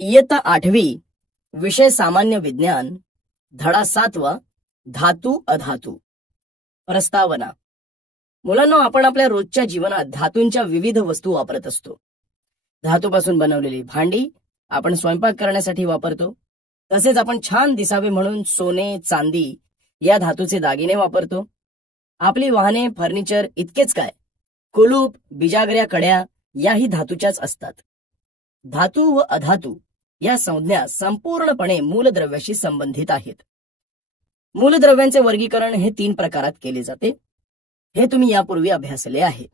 इयत्ता 8वी, विषय सामान्य विज्ञान, धडा 7वा, धातू अधातू. प्रस्तावना. मुलांनो, आपण आपल्या रोजच्या जीवनात धातूंच्या विविध वस्तू वापरत असतो. धातूपासून बनवलेली भांडी आपण स्वयंपाक करण्यासाठी वापरतो. तसेच आपण छान दिसावे म्हणून सोने, चांदी या धातूचे दागिने वापरतो. आपली वाहने, फर्निचर इतकेच काय, कुलूप, बिजागऱ्या, कड्या याही धातूच्याच असतात. धातू व अधातू या संज्ञा संपूर्णपणे मूलद्रव्याशी संबंधित आहेत. मूलद्रव्यांचे वर्गीकरण हे 3 प्रकारात केले जाते. हे तुम्ही यापूर्वी अभ्यासले आहे.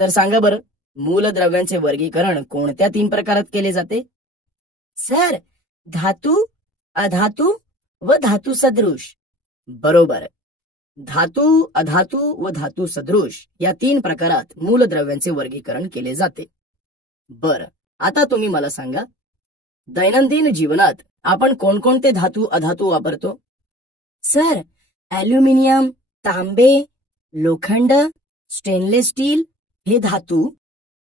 तर सांगा बरं, मूलद्रव्यांचे वर्गीकरण कोणत्या 3 प्रकारात केले जाते? सर, धातू, अधातू व धातू सदृश. बरोबर. धातू, अधातू व धातू सदृश या 3 प्रकारात मूलद्रव्यांचे वर्गीकरण केले जाते. बरं, आता तुम्ही मला सांगा, दैनंदिन जीवनात आपण कोणकोणते धातू अधातू वापरतो? सर, ॲल्युमिनियम, तांबे, लोखंड, स्टेनलेस स्टील हे धातू,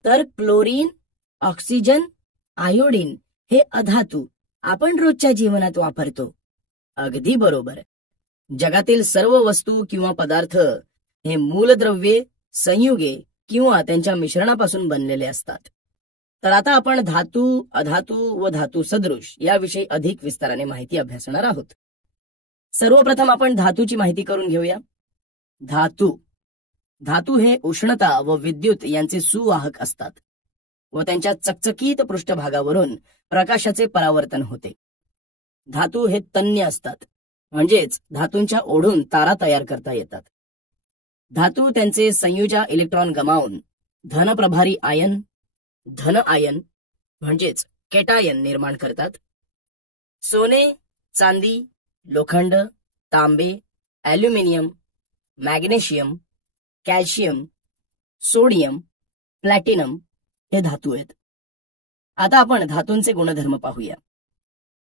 तर क्लोरीन, ऑक्सिजन, आयोडीन हे अधातू आपण रोजच्या जीवनात वापरतो. अगदी बरोबर. जगातील सर्व वस्तू किंवा पदार्थ हे मूलद्रव्ये, संयुगे किंवा त्यांच्या मिश्रणापासून बनलेले असतात. तर आता आपण धातू, अधातू व धातू सदृश याविषयी अधिक विस्ताराने माहिती अभ्यासणार आहोत. सर्वप्रथम आपण धातूची माहिती करून घेऊया. धातू हे उष्णता व विद्युत यांचे सुवाहक असतात व त्यांच्या चकचकीत पृष्ठभागावरून प्रकाशाचे परावर्तन होते. धातू हे तन्य असतात, म्हणजेच धातूंच्या ओढून तारा तयार करता येतात. धातू त्यांचे संयुजा इलेक्ट्रॉन गमावून धनप्रभारी आयन, धन आयन म्हणजेच केटायन निर्माण करतात. सोने, चांदी, लोखंड, तांबे, aluminium, magnesium, calcium, sodium, platinum हे धातू आहेत. आता आपण धातूंचे गुणधर्म पाहूया.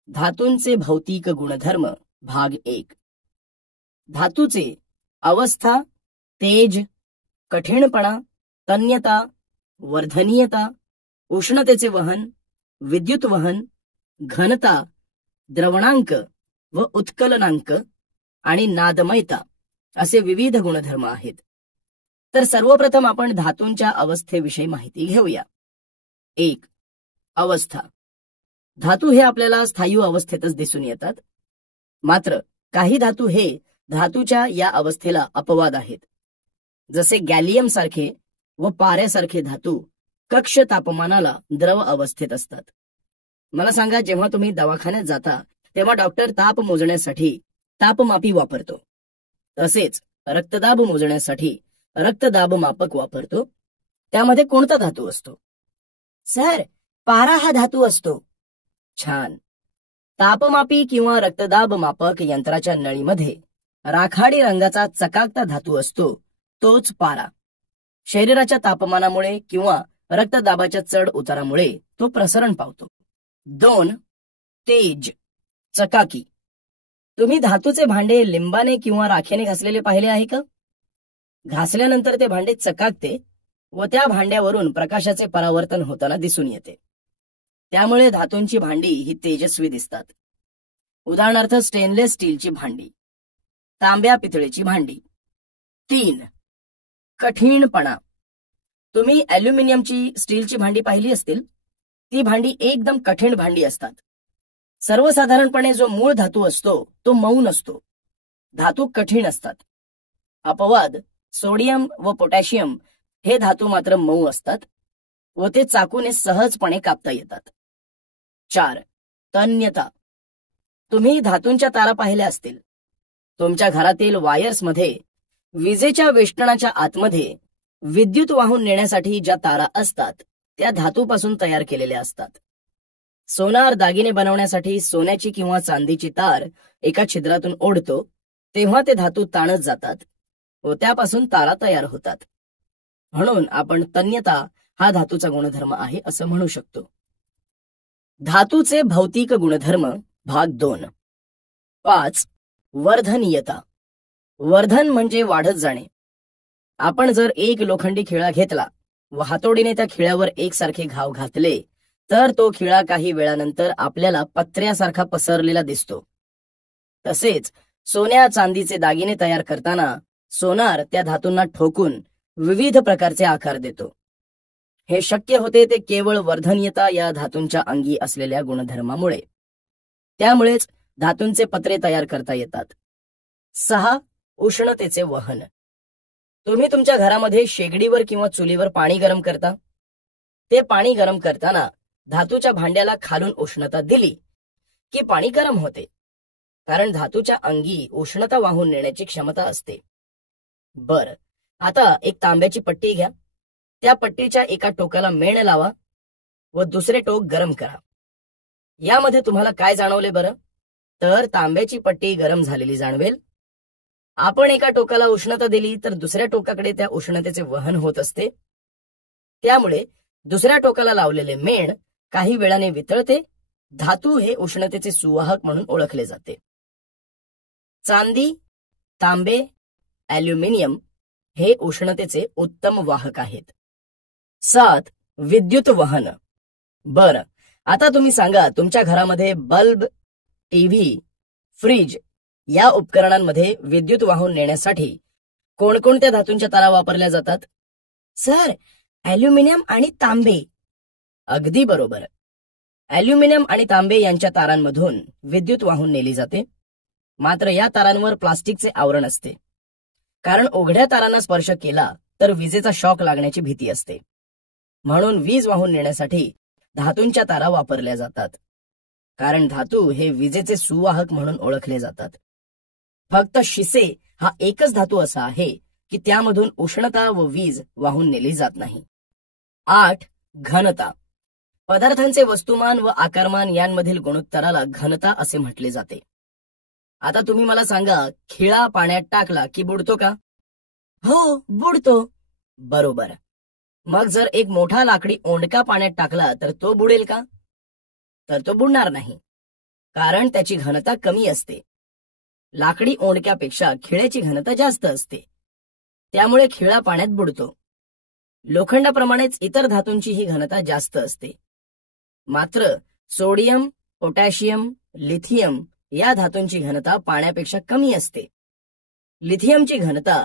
धातूंचे भौतिक गुणधर्म भाग 1. धातूचे अवस्था, तेज, कठीणपणा, तन्यता, वर्धनीयता, उष्णतेचे वहन, विद्युत वहन, घनता, द्रवणांक व उत्कलनांक आणि नादमयता असे विविध गुणधर्म आहेत. तर सर्वप्रथम आपण धातूंच्या अवस्थेविषयी माहिती घेऊया. 1. अवस्था. धातू हे आपल्याला स्थायू अवस्थेतच दिसून येतात. मात्र काही धातू हे धातूच्या या अवस्थेला अपवाद आहेत. जसे गॅलियम सारखे व पाऱ्यासारखे धातू कक्ष तापमानाला द्रव अवस्थेत असतात. मला सांगा, जेव्हा तुम्ही दवाखान्यात जाता तेव्हा डॉक्टर ताप मोजण्यासाठी तापमापी वापरतो. तसेच रक्तदाब मोजण्यासाठी रक्तदाब मापक वापरतो. त्यामध्ये कोणता धातू असतो? सर, पारा हा धातू असतो. छान. तापमापी किंवा रक्तदाब मापक यंत्राच्या नळीमध्ये राखाडी रंगाचा चकाकता धातू असतो, तोच पारा. शरीराच्या तापमानामुळे किंवा रक्तदाबाच्या चढ उतारामुळे तो प्रसरण पावतो. 2. तेज, चकाकी. तुम्ही धातूचे भांडे लिंबाने किंवा राखेने घासलेले पाहिले आहे का? घासल्यानंतर ते भांडे चकाकते व त्या भांड्यावरून प्रकाशाचे परावर्तन होताना दिसून येते. त्यामुळे धातूंची भांडी ही तेजस्वी दिसतात. उदाहरणार्थ स्टेनलेस स्टीलची भांडी, तांब्या पितळेची भांडी. 3. कठीणपणा. तुम्ही ॲल्युमिनियमची, स्टीलची भांडी पाहिली असतील. ती भांडी एकदम कठीण भांडी असतात. सर्वसाधारणपणे जो मूळ धातू असतो तो मऊ नसतो. धातू कठीण असतात. अपवाद सोडियम व पोटॅशियम हे धातू मात्र मऊ असतात व ते चाकूने सहजपणे कापता येतात. 4. तन्यता. तुम्ही धातूंच्या तारा पाहिल्या असतील. तुमच्या घरातील वायर्समध्ये विजेच्या वेष्टणाच्या आतमध्ये विद्युत वाहून नेण्यासाठी ज्या तारा असतात त्या धातूपासून तयार केलेल्या असतात. सोनार दागिने बनवण्यासाठी सोन्याची किंवा चांदीची तार एका छिद्रातून ओढतो तेव्हा ते धातू ताणत जातात व त्यापासून तारा तयार होतात. म्हणून आपण तन्यता हा धातूचा गुणधर्म आहे असं म्हणू शकतो. धातूचे भौतिक गुणधर्म भाग 2. 5. वर्धनीयता. वर्धन म्हणजे वाढत जाणे. आपण जर एक लोखंडी खिळा घेतला व हातोडीने त्या खिळ्यावर एकसारखे घाव घातले तर तो खिळा काही वेळानंतर आपल्याला पत्र्यासारखा पसरलेला दिसतो. तसेच सोन्या चांदीचे दागिने तयार करताना सोनार त्या धातूंना ठोकून विविध प्रकारचे आकार देतो. हे शक्य होते ते केवळ वर्धनीयता या धातूंच्या अंगी असलेल्या गुणधर्मामुळे. त्यामुळेच धातूंचे पत्रे तयार करता येतात. 6. उष्णतेचे वहन. तुम्ही तुमच्या घरामध्ये शेगडीवर किंवा चुलीवर पाणी गरम करता. ते पाणी गरम करताना धातूच्या भांड्याला खालून उष्णता दिली की पाणी गरम होते, कारण धातूच्या अंगी उष्णता वाहून नेण्याची क्षमता असते. बर, आता एक तांब्याची पट्टी घ्या. त्या पट्टीच्या एका टोकाला मेण लावा व दुसरे टोक गरम करा. यामध्ये तुम्हाला काय जाणवले बरं? तर तांब्याची पट्टी गरम झालेली जाणवेल. आपण एका टोकाला उष्णता दिली तर दुसऱ्या टोकाकडे त्या उष्णतेचे वहन होत असते. त्यामुळे दुसऱ्या टोकाला लावलेले मेण काही वेळाने वितळते. धातू हे उष्णतेचे सुवाहक म्हणून ओळखले जाते. चांदी, तांबे, ॲल्युमिनियम हे उष्णतेचे उत्तम वाहक आहेत. 7. विद्युत वहन. बरं, आता तुम्ही सांगा, तुमच्या घरामध्ये बल्ब, टीव्ही, फ्रीज या उपकरणांमध्ये विद्युत वाहून नेण्यासाठी कोणकोणत्या धातूंच्या तारा वापरल्या जातात? सर, ॲल्युमिनियम आणि तांबे. अगदी बरोबर. ॲल्युमिनियम आणि तांबे यांच्या तारांमधून विद्युत वाहून नेली जाते. मात्र या तारांवर प्लास्टिकचे आवरण असते, कारण उघड्या तारांना स्पर्श केला तर विजेचा शॉक लागण्याची भीती असते. म्हणून वीज वाहून नेण्यासाठी धातूंच्या तारा वापरल्या जातात, कारण धातू हे विजेचे सुवाहक म्हणून ओळखले जातात. फक्त शिसे हा एकच धातू असा आहे की त्यामधून उष्णता व वीज वाहून नेली जात नाही. 8. घनता. पदार्थांचे वस्तुमान व आकारमान यांमधील गुणोत्तराला घनता असे म्हटले जाते. आता तुम्ही मला सांगा, खिळा पाण्यात टाकला की बुडतो का? हो, बुडतो. बरोबर. मग जर एक मोठा लाकडी ओंडका पाण्यात टाकला तर तो बुडेल का? तर तो बुडणार नाही, कारण त्याची घनता कमी असते. लाकडी ओंडक्यापेक्षा खिळ्याची घनता जास्त असते. त्यामुळे खिळा पाण्यात बुडतो. लोखंडाप्रमाणेच इतर धातूंची ही घनता जास्त असते. मात्र सोडियम, पोटॅशियम, लिथियम या धातूंची घनता पाण्यापेक्षा कमी असते. लिथियमची घनता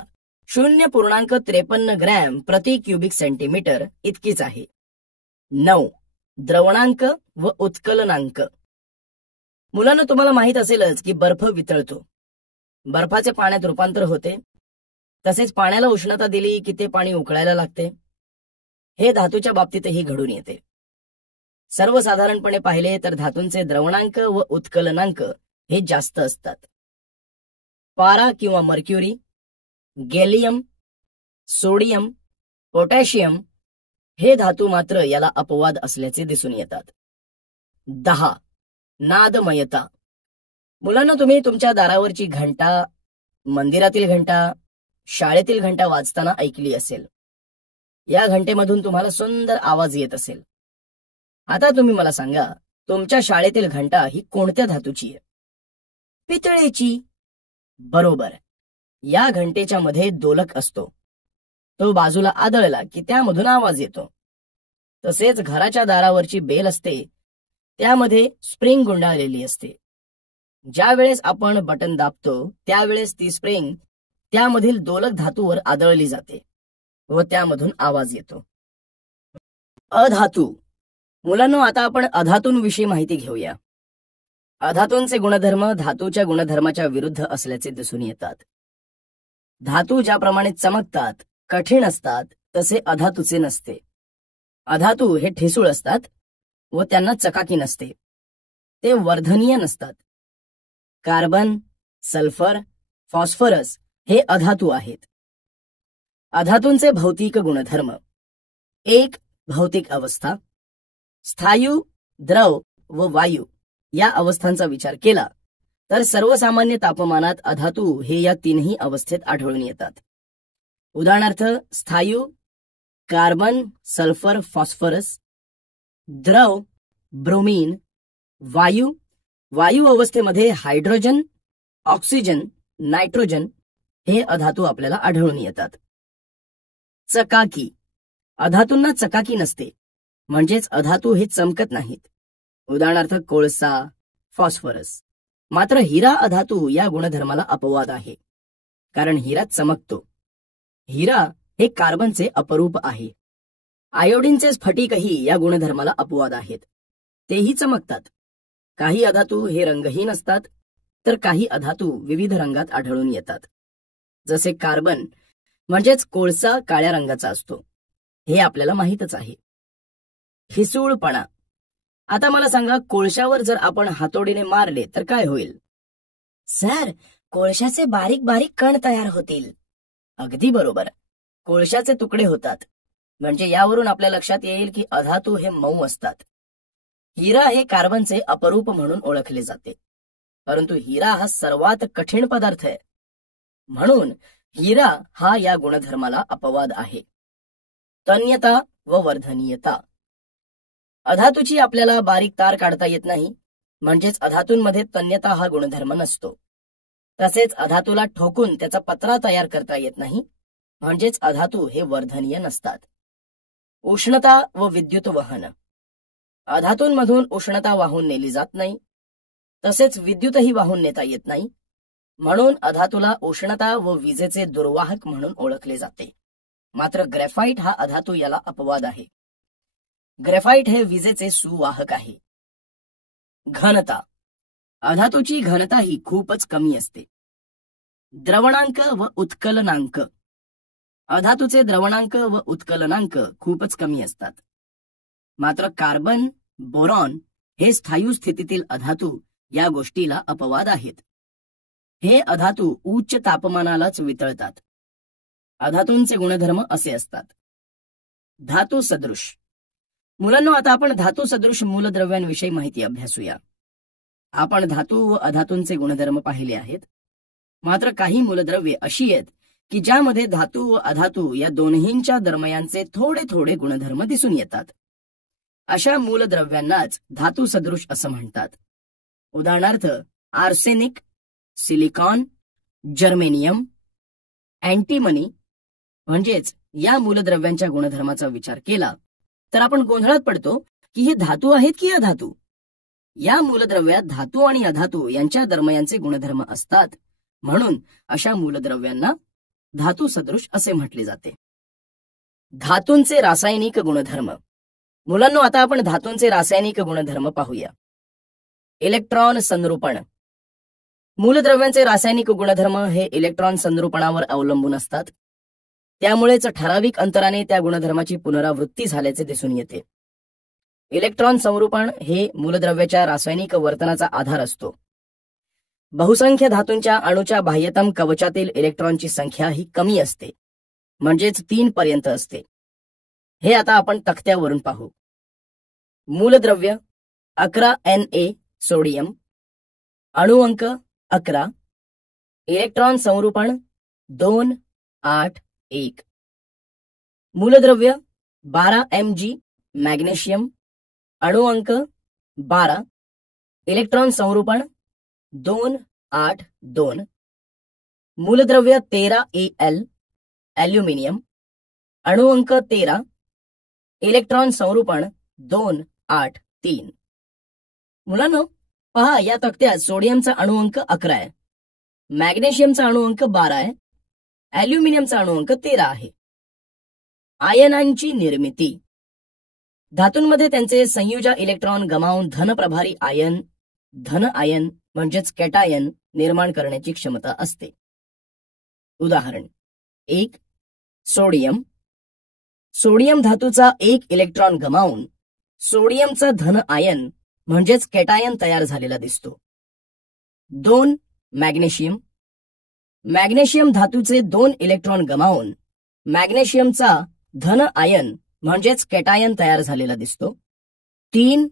0.53 ग्रॅम प्रति क्युबिक सेंटीमीटर इतकीच आहे. 9. द्रवणांक व उत्कलनांक. मुलांना तुम्हाला माहित असेलच की बर्फ वितळतो, बर्फाचे पाण्यात रूपांतर होते. तसेच पाण्याला उष्णता दिली की ते पाणी उकळायला लागते. हे धातूच्या बाबतीतही घडून येते. सर्वसाधारणपणे पाहिले तर धातूंचे द्रवणांक व उत्कलनांक हे जास्त असतात. पारा किंवा मर्क्युरी, गॅलियम, सोडियम, पोटॅशियम हे धातू मात्र याला अपवाद असल्याचे दिसून येतात. 10. नादमयता. मुलांना तुम्ही तुमच्या दारावरची घंटा, मंदिरातील घंटा, शाळेतील घंटा वाजताना ऐकली असेल. या घंटेमधून तुम्हाला सुंदर आवाज येत असेल. आता तुम्ही मला सांगा, तुमच्या शाळेतील घंटा ही कोणत्या धातूची आहे? पितळेची. बरोबर. या घंटेच्या मध्ये दोलक असतो. तो बाजूला आदळला की त्यामधून आवाज येतो. तसेच घराच्या दारावरची बेल असते, त्यामध्ये स्प्रिंग गुंडाळलेली असते. ज्या वेळेस आपण बटन दाबतो त्यावेळेस ती स्प्रिंग त्यामधील दोलक धातूवर आदळली जाते व त्यामधून आवाज येतो. अधातू. मुलांनो, आता आपण अधातूंविषयी माहिती घेऊया. अधातूंचे गुणधर्म धातूच्या गुणधर्माच्या विरुद्ध असल्याचे दिसून येतात. धातू ज्याप्रमाणे चमकतात, कठीण असतात, तसे अधातूचे नसते. अधातू हे ठिसूळ असतात व त्यांना चकाकी नसते. ते वर्धनीय नसतात. कार्बन, सल्फर, फॉस्फरस हे अधातू आहेत. अधातूंचे भौतिक गुणधर्म. 1. भौतिक अवस्था. स्थायू, द्रव व वायू या अवस्थांचा विचार केला तर सर्वसामान्य तापमानात अधातू हे या तीनही अवस्थेत आढळून येतात. उदाहरणार्थ, स्थायू कार्बन, सल्फर, फॉस्फरस. द्रव ब्रोमीन. वायू वायू अवस्थेमध्ये हायड्रोजन, ऑक्सिजन, नायट्रोजन हे अधातू आपल्याला आढळून येतात. चकाकी. अधातूंना चकाकी नसते. म्हणजेच अधातू हे चमकत नाहीत. उदाहरणार्थ कोळसा, फॉस्फरस. मात्र हिरा अधातू या गुणधर्माला अपवाद आहे, कारण हिरा चमकतो. हिरा हे कार्बनचे अपरूप आहे. आयोडीनचे स्फटिकही या गुणधर्माला अपवाद आहेत. तेही चमकतात. काही अधातू हे रंगहीन असतात, तर काही अधातू विविध रंगात आढळून येतात. जसे कार्बन म्हणजेच कोळसा काळ्या रंगाचा असतो, हे आपल्याला माहीतच आहे. ठिसूळपणा. आता मला सांगा, कोळशावर जर आपण हातोडीने मारले तर काय होईल? सर, कोळशाचे बारीक बारीक कण तयार होतील. अगदी बरोबर, कोळशाचे तुकडे होतात. म्हणजे यावरून आपल्या लक्षात येईल की अधातू हे मऊ असतात. हिरा हे कार्बनचे अपरूप म्हणून ओळखले जाते, परंतु हिरा हा सर्वात कठीण पदार्थ आहे. म्हणून हिरा हा या गुणधर्माला अपवाद आहे. तन्यता व वर्धनीयता. अधातूची आपल्याला बारीक तार काढता येत नाही, म्हणजेच अधातूंमध्ये तन्यता हा गुणधर्म नसतो. तसेच अधातूला ठोकून त्याचा पत्रा तयार करता येत नाही, म्हणजेच अधातू हे वर्धनीय नसतात. उष्णता व विद्युत वहन. अधातूंमधून उष्णता वाहून नेली जात नाही, तसेच विद्युतही वाहून नेता येत नाही. म्हणून अधातूला उष्णता व विजेचे दुर्वाहक म्हणून ओळखले जाते. मात्र ग्रेफाइट हा अधातू याला अपवाद आहे. ग्रेफाइट हे विजेचे सुवाहक आहे. घनता. अधातूची घनता ही खूपच कमी असते. द्रवणांक व उत्कलनांक. अधातूचे द्रवणांक व उत्कलनांक खूपच कमी असतात. मात्र कार्बन, बोरॉन हे स्थायू स्थितीतील अधातू या गोष्टीला अपवाद आहेत. हे अधातू उच्च तापमानालाच वितळतात. अधातूंचे गुणधर्म असे असतात. धातू सदृश. मुलांनो, आता आपण धातू सदृश मूलद्रव्यांविषयी माहिती अभ्यासूया. आपण धातू व अधातूंचे गुणधर्म पाहिले आहेत. मात्र काही मूलद्रव्ये अशी आहेत की ज्यामध्ये धातू व अधातू या दोन्हींच्या दरम्यानचे थोडे थोडे गुणधर्म दिसून येतात. अशा मूलद्रव्यांनाच धातू सदृश असं म्हणतात. उदाहरणार्थ आर्सेनिक, सिलिकॉन, जर्मेनियम, अँटीमनी. म्हणजेच या मूलद्रव्यांच्या गुणधर्माचा विचार केला तर आपण गोंधळात पडतो की हे धातू आहेत की अधातू. या मूलद्रव्यात धातू आणि अधातू यांच्या दरम्यानचे गुणधर्म असतात, म्हणून अशा मूलद्रव्यांना धातू सदृश असे म्हटले जाते. धातूंचे रासायनिक गुणधर्म. मुलांनो, आता आपण धातूंचे रासायनिक गुणधर्म पाहूया. इलेक्ट्रॉन संरूपण. मूलद्रव्यांचे रासायनिक गुणधर्म हे इलेक्ट्रॉन संरूपणावर अवलंबून असतात. त्यामुळेच ठराविक अंतराने त्या गुणधर्माची पुनरावृत्ती झाल्याचे दिसून येते. इलेक्ट्रॉन संरूपण हे मूलद्रव्याच्या रासायनिक वर्तनाचा आधार असतो. बहुसंख्य धातूंच्या अणूच्या बाह्यतम कवचातील इलेक्ट्रॉनची संख्या ही कमी असते, म्हणजेच 3 पर्यंत असते. हे आता आपण तक्त्यावरून पाहू. मूलद्रव्य 11Na सोडियम, अणुअंक 11, इलेक्ट्रॉन संरूपण 281. मूलद्रव्य 12Mg मॅग्नेशियम, अणुअंक 12, इलेक्ट्रॉन संरूपण 282. मूलद्रव्य 13Al ॲल्युमिनियम, अणुअंक 13, इलेक्ट्रॉन संरूपण 283. मुलांनो, पहा, या तक्त्यात सोडियमचा अणुअंक 11 आहे, मॅग्नेशियमचा अणुअंक 12 आहे, ॲल्युमिनियमचा अणुअंक 13 आहे. आयनांची निर्मिती. धातूंमध्ये त्यांचे संयुजा इलेक्ट्रॉन गमावून धनप्रभारी आयन, धन आयन म्हणजेच कॅटायन निर्माण करण्याची क्षमता असते. उदाहरण 1. सोडियम. सोडियम धातूचा 1 इलेक्ट्रॉन गमावून सोडियमचा धन आयन म्हणजेच कॅटायन तयार झालेला दिसतो. 2. मॅग्नेशियम. मॅग्नेशियम धातूचे 2 इलेक्ट्रॉन गमावून मॅग्नेशियमचा धन आयन म्हणजेच कॅटायन तयार झालेला दिसतो. 3.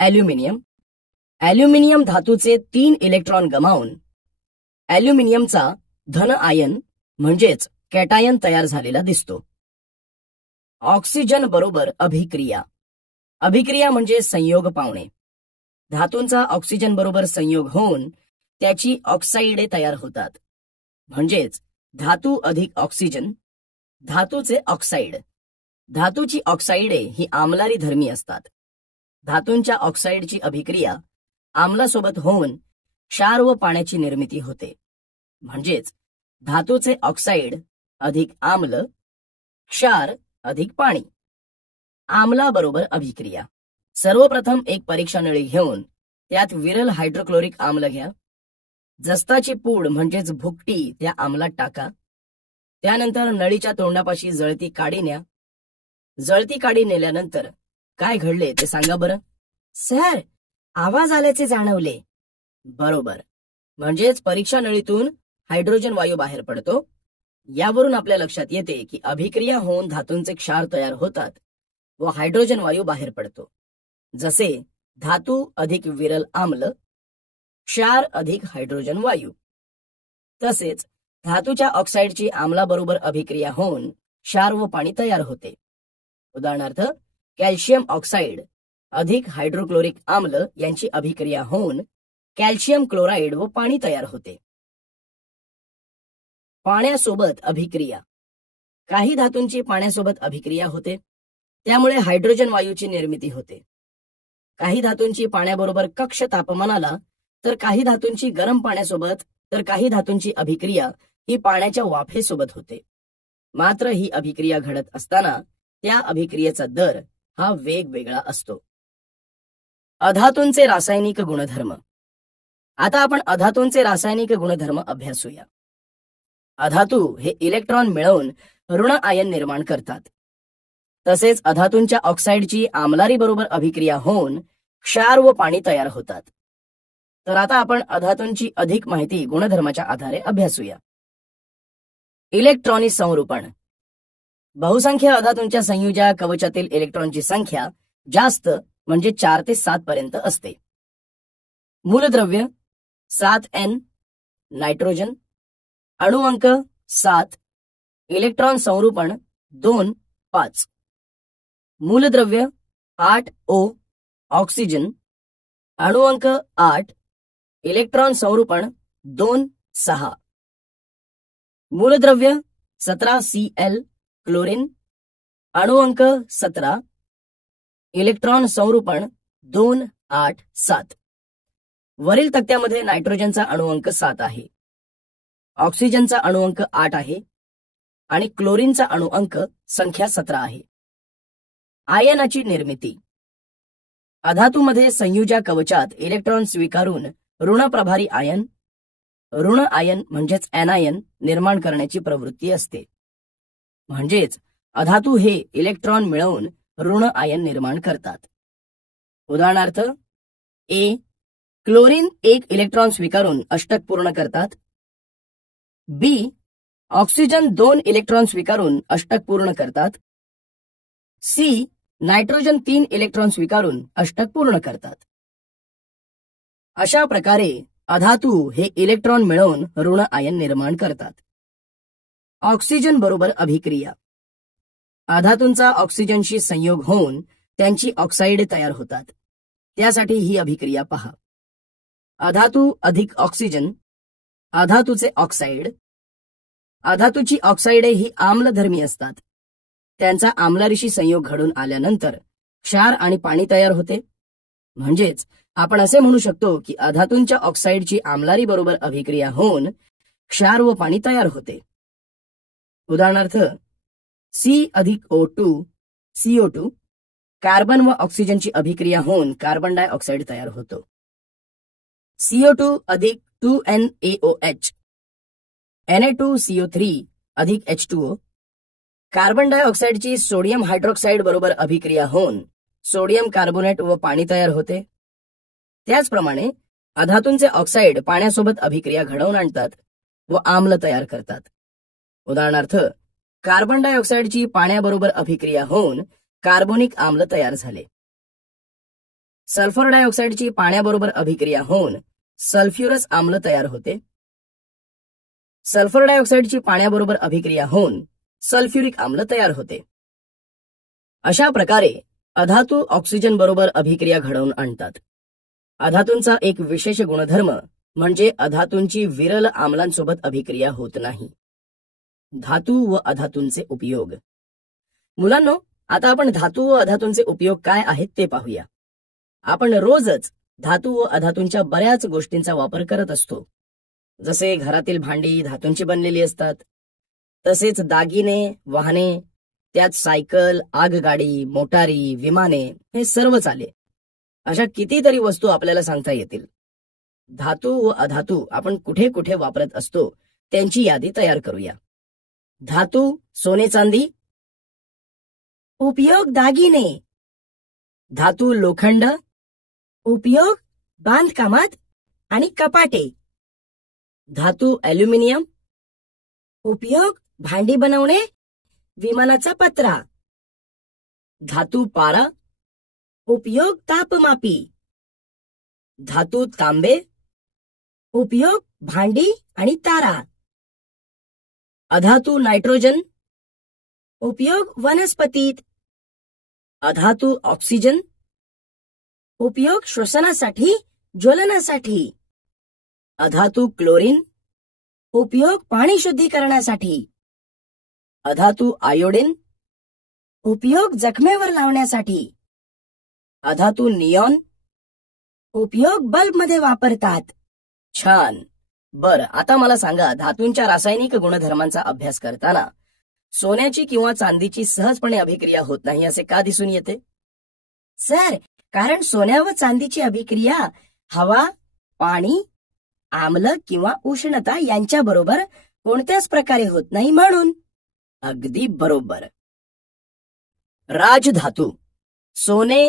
ॲल्युमिनियम. ॲल्युमिनियम धातूचे 3 इलेक्ट्रॉन गमावून ॲल्युमिनियमचा धन आयन म्हणजेच कॅटायन तयार झालेला दिसतो. ऑक्सिजन बरोबर अभिक्रिया. अभिक्रिया म्हणजे संयोग पावणे. धातूंचा ऑक्सिजन बरोबर संयोग होऊन त्याची ऑक्साइडे तयार होतात, म्हणजेच धातू अधिक ऑक्सिजन, धातूचे ऑक्साइड. धातूची ऑक्साइडे ही आम्लारी धर्मी असतात. धातूंच्या ऑक्साईडची अभिक्रिया आम्लासोबत होऊन क्षार व पाण्याची निर्मिती होते. म्हणजेच धातूचे ऑक्साईड अधिक आम्ल, क्षार अधिक पाणी. आम्लाबरोबर अभिक्रिया. सर्वप्रथम एक परीक्षा नळी घेऊन त्यात विरल हायड्रोक्लोरिक आम्ल घ्या. जस्ताची पूड म्हणजेच भुकटी त्या आम्लात टाका. त्यानंतर नळीच्या तोंडापाशी जळती काडी न्या. जळती काडी नेल्यानंतर काय घडले ते सांगा बरं. सर, आवाज आल्याचे जाणवले. बरोबर, म्हणजेच परीक्षा नळीतून हायड्रोजन वायू बाहेर पडतो. यावरून आपल्या लक्षात येते की अभिक्रिया होऊन धातूंचे क्षार तयार होतात व हायड्रोजन वायू बाहेर पडतो. जसे धातू अधिक विरल आम्ल, क्षार अधिक हायड्रोजन वायू. तसेच धातूच्या ऑक्साईडची आम्लाबरोबर अभिक्रिया होऊन क्षार व पाणी तयार होते. उदाहरणार्थ कॅल्शियम ऑक्साईड अधिक हायड्रोक्लोरिक आम्ल यांची अभिक्रिया होऊन कॅल्शियम क्लोराईड व पाणी तयार होते. पाण्यासोबत अभिक्रिया. काही धातूंची पाण्यासोबत अभिक्रिया होते, त्यामुळे हायड्रोजन वायूची निर्मिती होते. काही धातूंची पाण्याबरोबर कक्ष तापमानाला, तर काही धातूंची गरम पाण्यासोबत, तर काही धातूंची अभिक्रिया ही पाण्याच्या वाफेसोबत होते. मात्र ही अभिक्रिया घडत असताना त्या अभिक्रियेचा दर हा वेगवेगळा असतो. अधातूंचे रासायनिक गुणधर्म. आता आपण अधातूंचे रासायनिक गुणधर्म अभ्यासूया. अधातू हे इलेक्ट्रॉन मिळवून ऋण आयन निर्माण करतात. तसेच अधातूंच्या ऑक्साईडची आम्लारी बरोबर अभिक्रिया होऊन क्षार व पाणी तयार होतात. तर आता आपण अधातूंची अधिक माहिती गुणधर्माच्या आधारे अभ्यासूया. इलेक्ट्रॉनिक संरूपण. बहुसंख्य अधातूंच्या संयुजा कवचातील इलेक्ट्रॉनची संख्या जास्त म्हणजे 4 ते 7 पर्यंत असते. मूलद्रव्य 7N, नायट्रोजन. अणुअंक 7, इलेक्ट्रॉन संरूपण 2, 5. मूलद्रव्य 8O, ऑक्सिजन. अणुअंक 8, इलेक्ट्रॉन संरूपण 2, 6. मूलद्रव्य 17Cl, क्लोरीन. अणुअंक 17, इलेक्ट्रॉन संरूपण 2, 8, 7. वरील तक्त्यामध्ये नायट्रोजनचा अणुअंक 7 आहे, ऑक्सिजनचा अणुअंक 8 आहे आणि क्लोरीनचा अणुअंक संख्या 17 आहे. आयनाची निर्मिती. अधातूमध्ये संयुजा कवचात इलेक्ट्रॉन स्वीकारून ऋणप्रभारी आयन, ऋण आयन म्हणजेच एनायन निर्माण करण्याची प्रवृत्ती असते. म्हणजेच अधातू हे इलेक्ट्रॉन मिळवून ऋण आयन निर्माण करतात. उदाहरणार्थ ए, क्लोरीन 1 इलेक्ट्रॉन स्वीकारून अष्टक पूर्ण करतात. बी, ऑक्सिजन 2 इलेक्ट्रॉन स्वीकारून अष्टक पूर्ण करतात. सी, नायट्रोजन 3 इलेक्ट्रॉन स्वीकारून अष्टक पूर्ण करतात. अशा प्रकारे अधातू हे इलेक्ट्रॉन मिळवून ऋण आयन निर्माण करतात. ऑक्सिजन बरोबर अभिक्रिया. अधातूंचा ऑक्सिजनशी संयोग होऊन त्यांची ऑक्साईड तयार होतात. त्यासाठी ही अभिक्रिया पहा. अधातू अधिक ऑक्सिजन, अधातूचे ऑक्साईड. अधातूची ऑक्साईडे ही आम्लधर्मी असतात. त्यांचा आम्लारीशी संयोग घडून आल्यानंतर क्षार आणि पाणी तयार होते. म्हणजेच आपण असे म्हणू शकतो की अधातूंच्या ऑक्साईडची आम्लारी बरोबर अभिक्रिया होऊन क्षार व पाणी तयार होते. उदाहरणार्थ C अधिक O2, CO2. कार्बन व ऑक्सिजनची अभिक्रिया होऊन कार्बन डायऑक्साईड तयार होतो. CO2 अधिक 2NaOH, Na2CO3 अधिक H2O. कार्बन डायऑक्साईडची सोडियम हायड्रोक्साईड बरोबर अभिक्रिया होऊन सोडियम कार्बोनेट व पाणी तयार होते. त्याचप्रमाणे अधातूंचे ऑक्साईड पाण्यासोबत अभिक्रिया घडवून आणतात व आम्ल तयार करतात. उदाहरणार्थ कार्बन डायऑक्साईडची पाण्याबरोबर अभिक्रिया होऊन कार्बोनिक आम्ल तयार झाले. सल्फर डायऑक्साईडची पाण्याबरोबर अभिक्रिया होऊन सल्फ्युरस आम्ल तयार होते. सल्फर डायऑक्साईडची पाण्याबरोबर अभिक्रिया होऊन सल्फ्युरिक आम्ल तयार होते. अशा प्रकारे अधातू ऑक्सिजन बरोबर अभिक्रिया घडवून आणतात. अधातूंचा एक विशेष गुणधर्म म्हणजे अधातूंची विरल आम्लांसोबत अभिक्रिया होत नाही. धातू व अधातूंचे उपयोग. मुलांनो, आता आपण धातू व अधातूंचे उपयोग काय आहेत ते पाहूया. आपण रोजच धातू व अधातूंच्या बऱ्याच गोष्टींचा वापर करत असतो. जसे घरातील भांडी धातूंची बनलेली असतात, तसेच दागिने, वाहने, त्यात सायकल, आगगाडी, मोटारी, विमाने हे सर्वच आले. अशा कितीतरी वस्तू आपल्याला सांगता येतील. धातू व अधातू आपण कुठे कुठे वापरत असतो त्यांची यादी तयार करूया. धातू सोने चांदी. उपयोग दागिने. धातू लोखंड. उपयोग बांधकामात आणि कपाटे. धातू ॲल्युमिनियम. उपयोग भांडी बनवणे, विमानाचा पत्रा. धातू पारा. उपयोग तापमापी. धातू तांबे. उपयोग भांडी आणि तारा. अधातू नायट्रोजन. उपयोग वनस्पतीत. अधातू ऑक्सिजन. उपयोग श्वसनासाठी, ज्वलनासाठी. अधातू क्लोरीन. उपयोग पाणी शुद्धीकरणासाठी. अधातू आयोडीन. उपयोग जखमेवर लावण्यासाठी. अधातू निऑन. उपयोग बल्बमध्ये वापरतात. छान. बरं, आता मला सांगा, धातूंच्या रासायनिक गुणधर्मांचा अभ्यास करताना सोन्याची किंवा चांदीची सहजपणे अभिक्रिया होत नाही असे का दिसून येते? सर, कारण सोन्या व चांदीची अभिक्रिया हवा, पाणी, आम्ल किंवा उष्णता यांच्याबरोबर कोणत्याच प्रकारे होत नाही म्हणून. अगदी बरोबर. राजधातू सोने,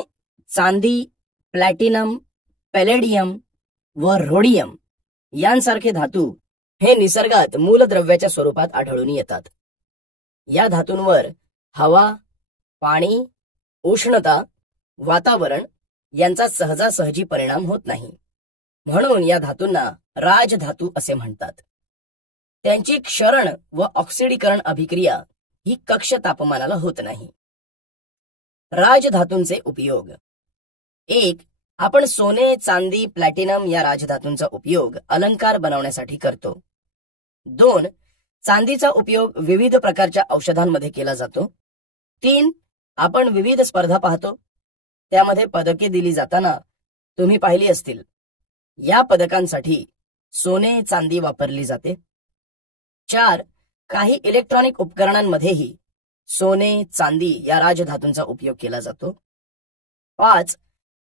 चांदी, प्लॅटिनम, पॅलेडियम व रोडियम यांसारखे धातू हे निसर्गात मूलद्रव्याच्या स्वरूपात आढळून येतात. या धातूंवर हवा, पाणी, उष्णता, वातावरण यांचा सहजासहजी परिणाम होत नाही. म्हणून या धातूंना राजधातू असे म्हणतात. त्यांची क्षरण व ऑक्सिडीकरण अभिक्रिया ही कक्ष तापमानाला होत नाही. राजधातूंचे उपयोग. 1. आपण सोने, चांदी, प्लॅटिनम या राजधातूंचा उपयोग अलंकार बनवण्यासाठी करतो. 2. चांदीचा उपयोग विविध प्रकारच्या औषधांमध्ये केला जातो. 3. आपण विविध स्पर्धा पाहतो, त्यामध्ये पदके दिली जाताना तुम्ही पाहिली असतील. या पदकांसाठी सोने, चांदी वापरली जाते. 4. काही इलेक्ट्रॉनिक उपकरणांमध्येही सोने, चांदी या राजधातूंचा उपयोग केला जातो. 5.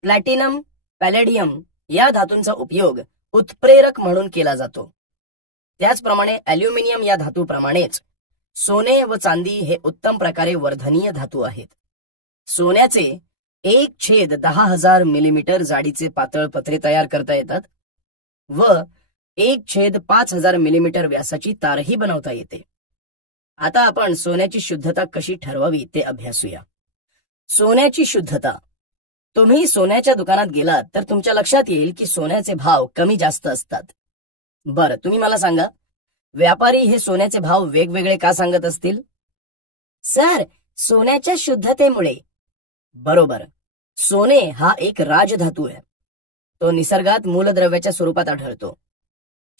प्लॅटिनम, पॅलेडियम या धातूंचा उपयोग उत्प्रेरक म्हणून केला जातो. त्याचप्रमाणे ॲल्युमिनियम या धातूप्रमाणेच सोने व चांदी हे उत्तम प्रकारे वर्धनीय धातू आहेत. सोन्याचे 1/10,000 मिलीमीटर जाडीचे पातळ पत्रे तयार करता येतात व 1/5000 मिलीमीटर व्यासाची तारही बनवता येते. आता आपण सोन्याची शुद्धता कशी ठरवावी ते अभ्यासूया. सोन्याची शुद्धता. तुम्ही सोन्याच्या दुकानात गेलात तर तुमच्या लक्षात येईल की सोन्याचे भाव कमी जास्त असतात. बरं, तुम्ही मला सांगा, व्यापारी हे सोन्याचे भाव वेगवेगळे का सांगत असतील? सर, सोन्याच्या शुद्धतेमुळे. बरोबर. सोने हा एक राजधातू आहे. तो निसर्गात मूलद्रव्याच्या स्वरूपात आढळतो.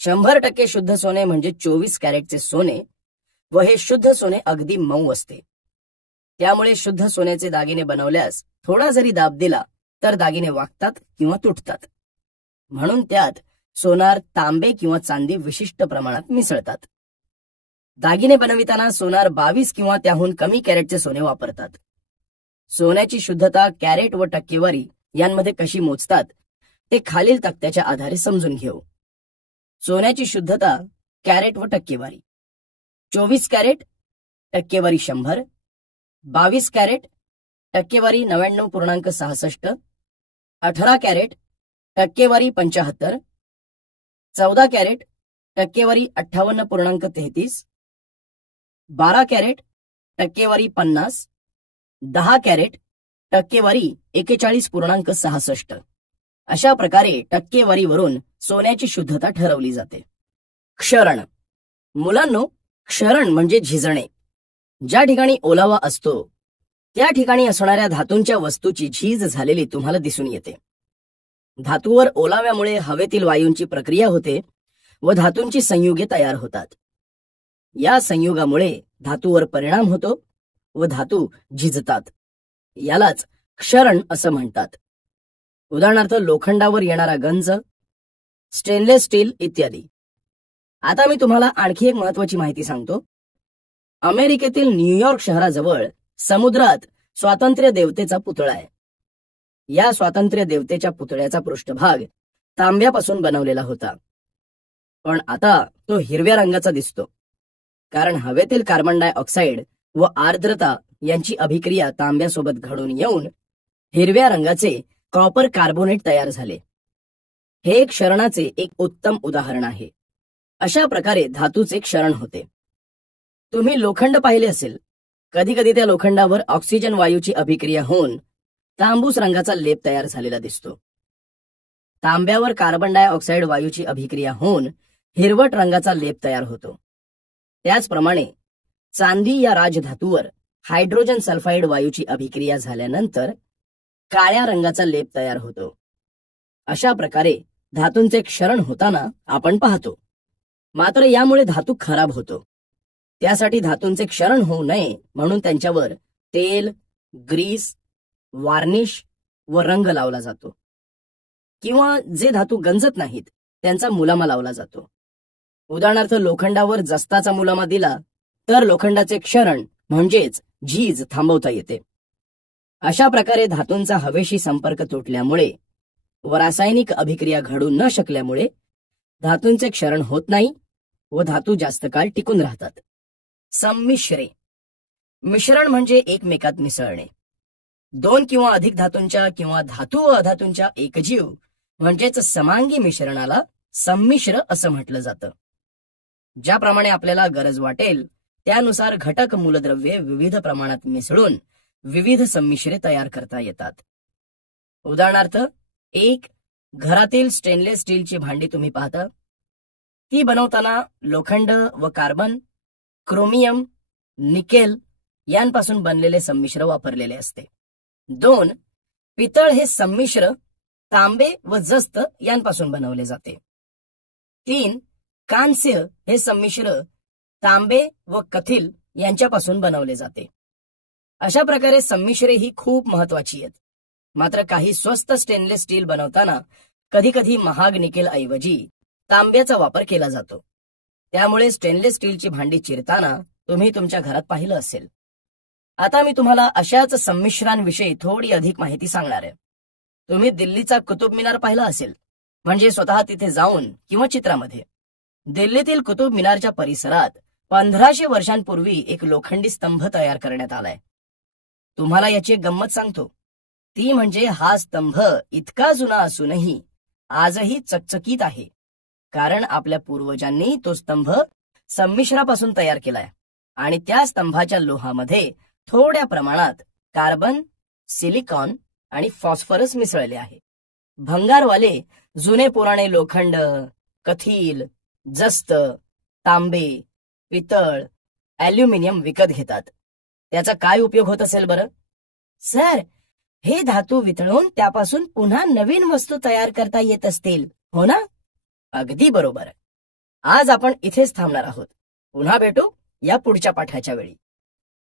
100% शुद्ध सोने म्हणजे 24 कॅरेटचे सोने व हे शुद्ध सोने अगदी मऊ असते. त्यामुळे शुद्ध सोन्याचे दागिने बनवल्यास थोडा जरी दाब दिला तर दागिने वाकतात किंवा तुटतात. म्हणून त्यात सोनार, तांबे किंवा चांदी विशिष्ट प्रमाणात मिसळतात. दागिने बनविताना सोनार 22 किंवा त्याहून कमी कॅरेटचे सोने वापरतात. सोन्याची शुद्धता कॅरेट व टक्केवारी यांमध्ये कशी मोजतात ते खालील तक्त्याच्या आधारे समजून घेऊ. सोन्याची शुद्धता कॅरेट व टक्केवारी. 24 कॅरेट टक्केवारी 100, 22 कॅरेट टक्केवारी 99.66, 18 कॅरेट टक्केवारी 75, 14 कॅरेट टक्केवारी 58.33, 12 कॅरेट टक्केवारी 50, 10 कॅरेट टक्केवारी 41.66. अशा प्रकारे टक्केवारीवरून सोन्याची शुद्धता ठरवली जाते. क्षरण. मुलांनो, क्षरण म्हणजे झिजणे. ज्या ठिकाणी ओलावा असतो त्या ठिकाणी असणाऱ्या धातूंच्या वस्तूची झीज झालेली तुम्हाला दिसून येते. धातूवर ओलाव्यामुळे हवेतील वायूंची प्रक्रिया होते व धातूंची संयुगे तयार होतात. या संयुगामुळे धातूवर परिणाम होतो व धातू झिजतात. यालाच क्षरण असं म्हणतात. उदाहरणार्थ लोखंडावर येणारा गंज, स्टेनलेस स्टील इत्यादी. आता मी तुम्हाला आणखी एक महत्वाची माहिती सांगतो. अमेरिकेतील न्यूयॉर्क शहराजवळ समुद्रात स्वातंत्र्य देवतेचा पुतळा आहे. या स्वातंत्र्य देवतेच्या पुतळ्याचा पृष्ठभाग तांब्यापासून बनवलेला होता, पण आता तो हिरव्या रंगाचा दिसतो, कारण हवेतील कार्बन डायऑक्साईड व आर्द्रता यांची अभिक्रिया तांब्यासोबत घडून येऊन हिरव्या रंगाचे कॉपर कार्बोनेट तयार झाले. हे क्षरणाचे एक उत्तम उदाहरण आहे. अशा प्रकारे धातूचे क्षरण होते. तुम्ही लोखंड पाहिले असेल. कधी कधी त्या लोखंडावर ऑक्सिजन वायूची अभिक्रिया होऊन तांबूस रंगाचा लेप तयार झालेला दिसतो. तांब्यावर कार्बन डायऑक्साईड वायूची अभिक्रिया होऊन हिरवट रंगाचा लेप तयार होतो. त्याचप्रमाणे चांदी या राजधातूवर हायड्रोजन सल्फाईड वायूची अभिक्रिया झाल्यानंतर काळ्या रंगाचा लेप तयार होतो. अशा प्रकारे धातूंचे क्षरण होताना आपण पाहतो. मात्र यामुळे धातू खराब होतो. त्यासाठी धातूंचे क्षरण होऊ नये म्हणून त्यांच्यावर तेल, ग्रीस, वार्निश व रंग लावला जातो, किंवा जे धातू गंजत नाहीत त्यांचा मुलामा लावला जातो. उदाहरणार्थ लोखंडावर जस्ताचा मुलामा दिला तर लोखंडाचे क्षरण म्हणजेच झीज थांबवता येते. अशा प्रकारे धातूंचा हवेशी संपर्क तुटल्यामुळे व रासायनिक अभिक्रिया घडू न शकल्यामुळे धातूंचे क्षरण होत नाही व धातू जास्त काळ टिकून राहतात. संमिश्रे. मिश्रण म्हणजे एकमेकात मिसळणे. दोन किंवा अधिक धातूंच्या किंवा धातू व अधातूंच्या एकजीव म्हणजेच समांगी मिश्रणाला संमिश्र असं म्हटलं जातं. ज्याप्रमाणे आपल्याला गरज वाटेल त्यानुसार घटक मूलद्रव्ये विविध प्रमाणात मिसळून विविध संमिश्रे तयार करता येतात. उदाहरणार्थ, एक घरातील स्टेनलेस स्टीलची भांडी तुम्ही पाहता. ती बनवताना लोखंड व कार्बन, क्रोमियम, निकेल यांपासून बनलेले संमिश्र वापरलेले असते. दोन पितळ हे संमिश्र तांबे व जस्त यांपासून बनवले जाते. तीन कांस्य हे संमिश्र तांबे व कथिल यांच्यापासून बनवले जाते. अशा प्रकारे संमिश्रे ही खूप महत्वाची आहेत. मात्र काही स्वस्त स्टेनलेस स्टील बनवताना कधी कधी महाग निकेल ऐवजी तांब्याचा वापर केला जातो. त्यामुळे स्टेनलेस स्टीलची भांडी चिरताना तुम्ही तुमच्या घरात पाहिलं असेल. आता मी तुम्हाला अशाच संमिश्रांविषयी थोडी अधिक माहिती सांगणार आहे. तुम्ही दिल्लीचा कुतुब मिनार पाहिला असेल, म्हणजे स्वतः तिथे जाऊन किंवा चित्रामध्ये. दिल्लीतील कुतुब मिनारच्या परिसरात 1500 वर्षांपूर्वी एक लोखंडी स्तंभ तयार करण्यात आलाय. तुम्हाला याची एक गंमत सांगतो. ती म्हणजे हा स्तंभ इतका जुना असूनही आजही चकचकीत आहे, कारण आपल्या पूर्वजांनी तो स्तंभ संमिश्रापासून तयार केलाय आणि त्या स्तंभाच्या लोहामध्ये थोड्या प्रमाणात कार्बन, सिलिकॉन आणि फॉस्फरस मिसळले आहे. भंगारवाले जुने पुराणे लोखंड, कथील, जस्त, तांबे, पितळ, ॲल्युमिनियम विकत घेतात. त्याचा काय उपयोग होत असेल बरं? सर, हे धातू वितळून त्यापासून पुन्हा नवीन वस्तू तयार करता येत असतील, हो ना? अगदी बरोबर. आज आपण इथेच थांबणार आहोत. पुन्हा भेटू या पुढच्या पाठाच्या वेळी.